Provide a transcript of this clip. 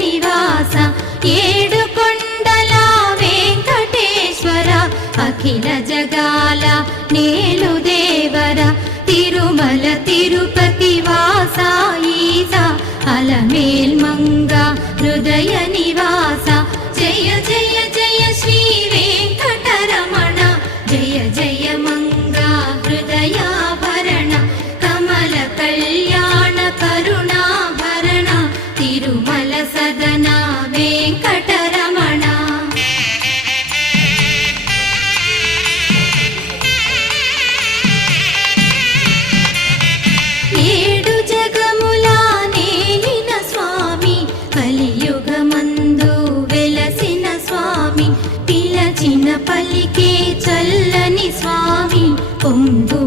నివాస ఏడు కొండల వెంకటేశ్వర అఖిల జగాల నేలు దేవర తిరుమల తిరుపతి వాస ఈస అలమేల్ మంగ హృదయ నివాస జయ జయ జయ శ్రీ వెంకటరమణ జయ జయ మంగ హృదయాభరణ కమల కళ్యాణ కరుణాభరణ తిరుమల సదన వెంకటరమణ ఏడు జగముల నేలిన స్వామి కలియుగమందు వెలసిన స్వామి పిలచిన పలికే చల్లని స్వామి పొంగు